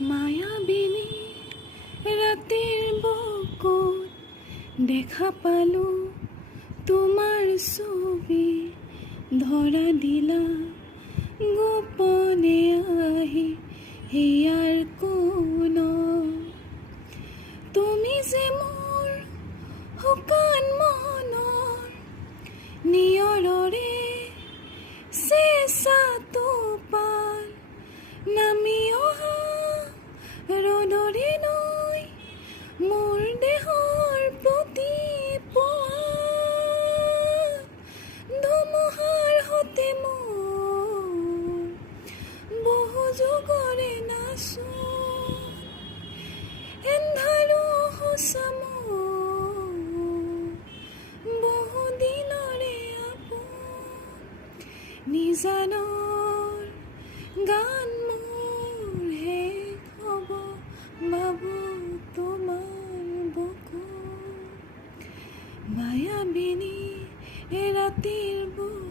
মায়াবিনী ৰাতিৰ বুকুত দেখা পালোঁ তোমাৰ ছবি, ধৰা দিলা গোপনে আহি হিয়াৰ কোণত। তুমি যে মোৰ শুকান মনৰ নিয়ৰৰে চেঁচা টোপাল, নামি অহা ৰ'দৰে নৈ মোৰ দেহৰ প্ৰতি পুৱা, ধুমুহাৰ সতে মোৰ বহু যুগৰে নাচোন, এন্ধাৰো সঁচা মোৰ বহু দিনৰে আপোন। নিজানৰ গান মোৰ শেষ হ'ব বাবু তোমাৰ বুকুত, মায়াবিনী ৰাতিৰ বুকুত।